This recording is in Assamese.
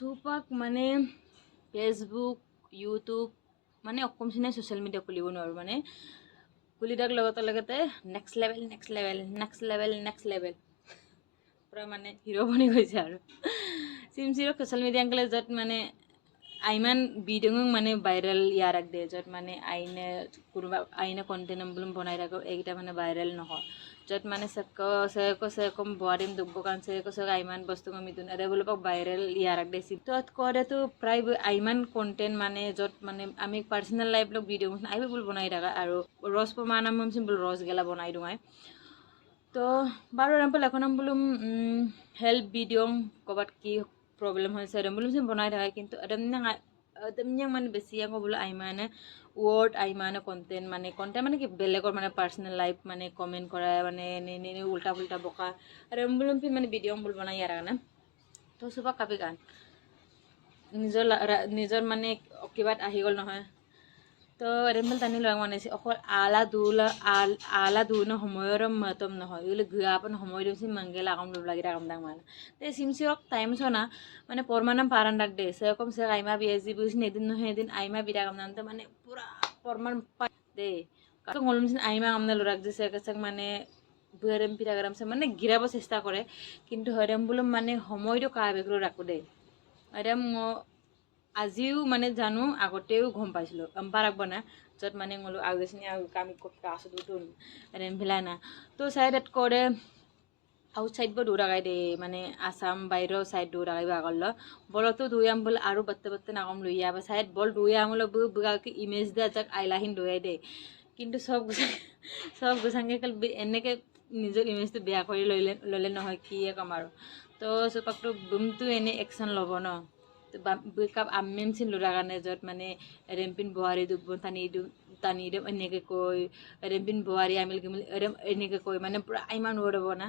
চুপাক মানে ফেচবুক ইউটিউব মানে অকম চিনাই ছ'চিয়েল মিডিয়া খুলিব নোৱাৰোঁ মানে খুলি দিয়াৰ লগতে নেক্সট লেভেল পূৰা মানে হিৰ' বনি গৈছে আৰু চিমচিৰক ছ'চিয়েল মিডিয়া আংকলে য'ত মানে আইমান ভিডিঅ' মানে ভাইৰেল ইয়াৰ আগ দিয়ে য'ত মানে কোনোবা আইনে কণ্টেণ্ট বনাই থাকো এইকেইটা মানে ভাইৰেল নহয় য'ত মানে সেকম বোৱাৰিম দুব্বকান সেক আইমান বস্তু মিথুন এগুলোক ভাইৰেল ইয়াৰ আগ দিয়েছি তত করেতো প্রায় আইমান কন্টেন্ট মানে য'ত মানে আমি পার্সোনাল লাইফ লোক ভিডিও আইবে বল বনাই থাকা আর রস প্রমাণাম বল রস গেলা বনাই দুঙাই তো বারো এরাম্পল এখন বলুম হেল্প ভিডিও কবাত কি প্রবলেম হয়েছে এরম বলুম বনাই থাকা কিন্তু এরম মানে বেশি বলো আইমানে ওয়ার্ড আইমানে কন্টেন্ট মানে কি বেলেগর মানে পার্সোনাল লাইফ মানে কমেন্ট করা মানে উল্টা পুল্টা বকা এরম বলুম মানে ভিডিও বল বনাই আর না তো চুপাক কাপি গান নিজৰ মানে কিবাত আহি গ'ল নহয় তো এৰেম্বল টানি লোৱা মানাইছে অকল আলা দুনো সময়ৰ মাতম নহয় এইগুলো গাপন সময় দিছি মংগেলা কাম লাগি কাম দাং মানে তে সিমসিরক টাইম ছনা মানে পরমানাম পারান ডাক দে সেরকম সে আইমা বিএসজি বুঝিন এদিন নহয় এদিন আইমা বিরা কাম দাম তো মানে পুরা পরমান দে কাতো গলমছিন আইমা কাম না লরাক যে সেক মানে বুয়ারেম পিরাগারাম সে মানে গিরাব চেষ্টা করে কিন্তু হরেম বলুম মানে সময়টো কাবেকলো রাখো দে এরম আজিও মানে জানো আগতেও গম পাইছিলোঁ পারাক বনা য'ত মানে গলো আগেছিনি আমি আছো দুটো এরেম না তো সাইডত করে আউটসাইড বো দৌড়াগাই দে মানে আসাম বাইরেও সাইড দৌড়াগাইব আগল বলতো দুয়াম বল আৰু বত্তে নাকম লইয়া বা সাইড বল দুয়াম হলো বুগাকে ইমেজ দে যাক আইলাহিন দৌয়াই দে কিন্তু সব গুছাঙ্গে কাল এনেকে নিজৰ ইমেজটো বেয়া কৰি ললে নহয় কি কম আৰু তো চুপাকটো বুমটো এনে একশ্যন ল'ব ন কাপ আমেম চিন লুৰা কাৰণে য'ত মানে ৰেম্পিন বোৱাৰী দুব টানি দিম এনেকৈ কৈ ৰেম্পিন বোৱাৰী আমিল গমিল এনেকৈ কৈ মানে পূৰা ইমান ৱৰ্ড হ'ব না